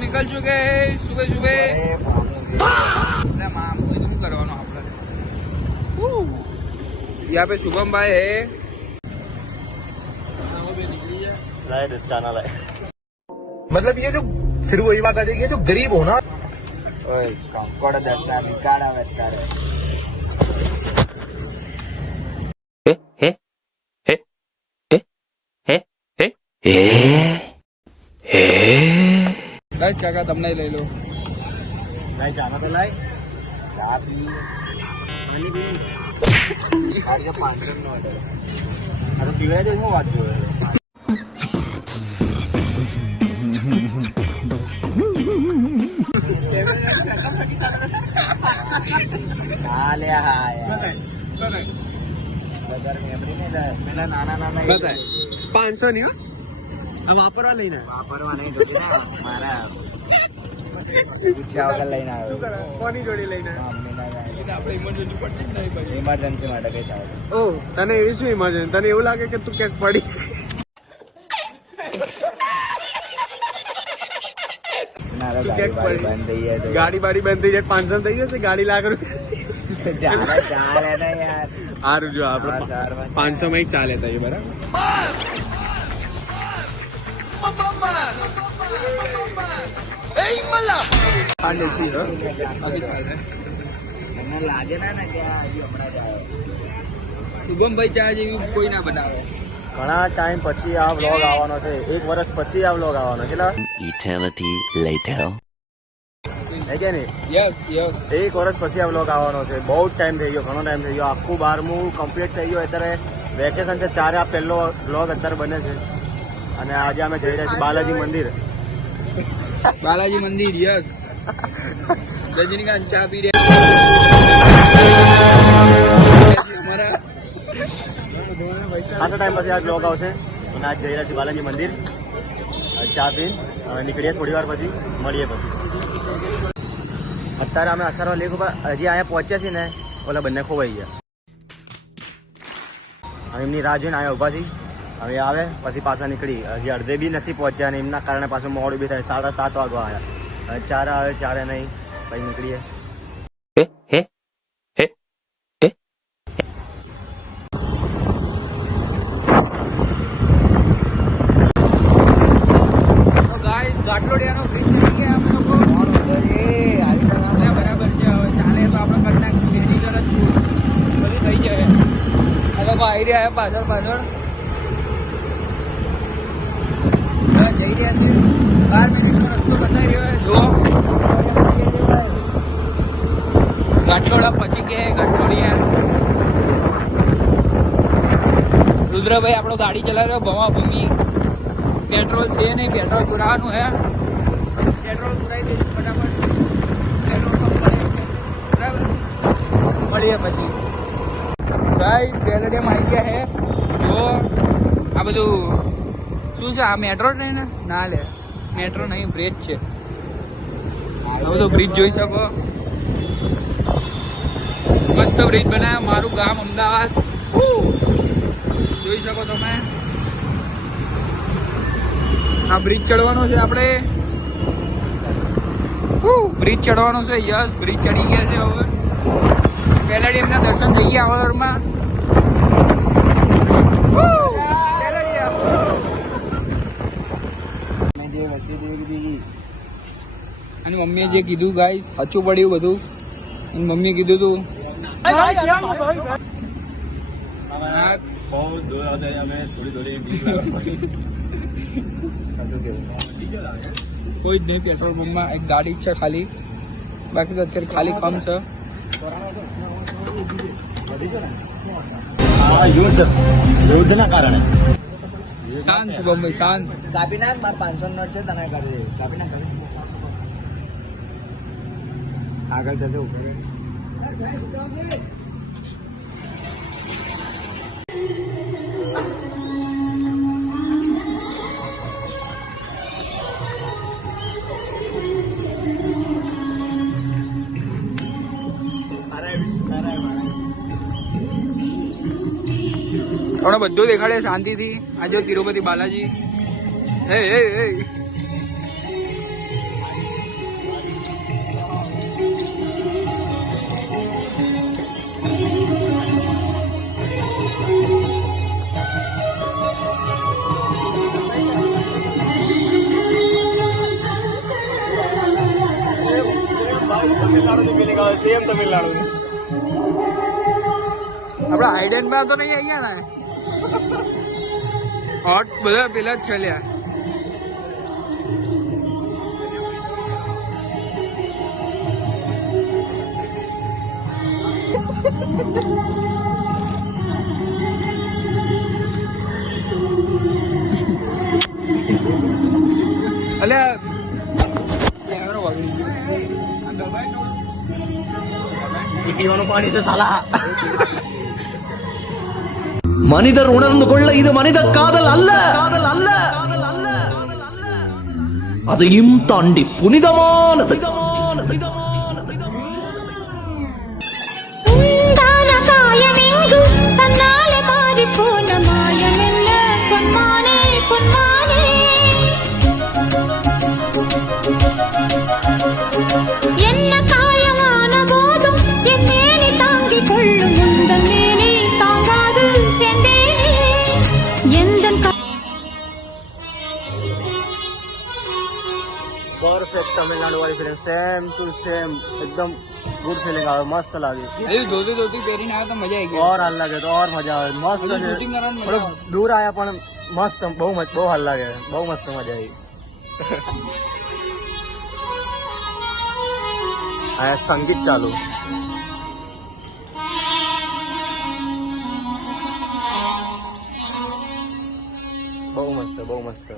निकल चुके हैं सुबह सुबह। मामू तो नहीं करवाना आपका। यहाँ पे शुभम भाई है। मतलब ये जो फिर वही बात आ जाएगी, जो गरीब हो ना क्या તમને લઈ લો नहीं जाना तो लाई ચા પી अरे पीवड़ा तो बात जो है નાના નાના 500 नहीं हम वापरवा लेना વાપરવા નહીં જોતી ને મારા પૂછ્યા વગર લઈને આવ્યો કોની જોડે લઈને આપણે ઇમરજન્સી પડતી જ નહીં ભાઈ ઇમરજન્સી માટે કઈ થાય ઓ તને એવી શું ઇમરજન્સી તને એવું લાગે કે તું ક્યાંક પડી ગાડી બાડી બંધ થઈ જાય 500 થઈ જશે ગાડી લાખ રૂપિયા ચાલે ને યાર સારું જો આપણે 500 માં એક ચા લેતા બરાબર લાગે ના કે શુભમભાઈ ચા જેવી કોઈ ના બનાવે ઘણા ટાઈમ પછી આ વ્લોગ આવવાનો છે 1 વર્ષ પછી આ વ્લોગ આવવાનો કેટલા Eternity later. હે કે નહીં યસ યસ 1 વર્ષ પછી આ વ્લોગ આવવાનો છે બહુ ટાઈમ થઈ ગયો ઘણો ટાઈમ થઈ ગયો આખું 12મું કમ્પ્લીટ થઈ ગયું અત્યારે વેકેશન છે ત્યારે આ પહેલો વ્લોગ અત્યારે બને છે અને આજે અમે જઈ રહ્યા છીએ બાલાજી મંદિર બાલાજી મંદિર યસ રજનીકાંત ચા પી રહ્યા ખાસો ટાઈમ પછી આ વ્લોગ આવશે અને આજ જઈ રહ્યા છીએ બાલાજી મંદિર ચા પીને હવે નીકળીએ થોડી વાર પછી મળીએ પછી અત્યારે અમે અસરવા લેક ઉપર હજી અહીંયા પહોંચ્યા છીએ ને ઓલા બંને ખોવાઈ ગયા હવે એમની રાહ જોઈને અહીંયા ઊભા છીએ હવે આવે પછી પાછા નીકળી હજી અડધે બી નથી પહોંચ્યા ને એમના કારણે પાછું મોડું બી થાય 7:30 વાગવા આવ્યા હવે ચારે આવે ચારે નહીં પછી નીકળીએ ઘાટલોડિયાનો બ્રિજ થઈ ગયા અમે લોકો બરાબર છે હવે ચાલે તો આપણે કરી નાખીશું બીજી તરફ છું બધું થઈ જાય આ લોકો આવી રહ્યા પાછળ પાછળ જઈ રહ્યા છે 12 મિનિટનો રસ્તો બતાવી રહ્યો જો ઘાટલોડા પછી કે ઘાટલોડિયા રુદ્રભાઈ આપણો ગાડી ચલાવી રહ્યો ભવા ભૂમિ पेट्रोल से नहीं पेट्रोल पुराનું है पेट्रोल पुराई दઈશું ફટાફટ पेट्रोल पंप બરાબર મળીએ પછી ગાઈસ બેલડિયમ આવી ગયા હે જો આ બધું શું છે આ મેટ્રો ટ્રેન ના લે મેટ્રો નહીં બ્રિજ છે આ બધું બ્રિજ જોઈ શકો મસ્ત બ્રિજ બનાવ્યા મારું ગામ અમદાવાદ જોઈ શકો તમે આ બ્રિજ ચડવાનો છે આપણે બ્રિજ ચડવાનો છે યસ બ્રિજ ચડી ગયા છે હવે બેલાડીયમના દર્શન થઈ ગયા હવારમાં અને મમ્મીએ જે કીધું ગાઈસ સાચું પડ્યું બધું અને મમ્મીએ કીધું તું કોઈ જ નહીં પેટ્રોલ પંપમાં એક ગાડી છે ખાલી બાકી તો અત્યારે ખાલી કામ છે યુદ્ધના કારણે શાંત છે બોમ્બે શાંત કાપી નાખ મારે 500 નોટ છે તને કરી દે કાપી નાખ આગળ જજો આપણે બધું દેખાડે શાંતિથી આ જો તિરુપતિ બાલાજી હે હે હે તમિલનાડુની ફિલિંગ આવે સેમ તમિલનાડુની. આપડા હાઈડેનમાં તો નહીં અહીંયા ને હોટ બધા પેલા જ છે લ્યા. અલ્યા કેમેરો વાગી ગયો. એ પીવાનું પાણી છે સાલા. மனிதர் உணர்ந்து கொள்ள இது மனித காதல் அல்ல அதையும் தாண்டி புனிதமானது. உண்டான காயமெங்கு தன்னாலே மாறிப் போன மாயமென்ன பொன்மானே பொன்மானே. என்ன காயமான போதும் என் மேனி தாங்கிக் கொள்ளும் உந்தன் மேனி தாங்காது செந்தேனே. எந்தன் પરફેક્ટ તમિલનાડુ વાળી ફિલિંગ સેમ ટુ સેમ એકદમ ગુડ ફિલિંગ આવે મસ્ત લાગે એ ધોતી ધોતી પહેરીને આવ્યો તો મજા આવી ગઈ. ઓર હાલ લાગે તો ઓર મજા આવે મસ્ત બધું છે shooting કરવાનું મજા થોડું આવે. દૂર આયા પણ મસ્ત બહુ હાલ લાગે બહુ મસ્ત મજા આવી આ સંગીત ચાલુ બહુ મસ્ત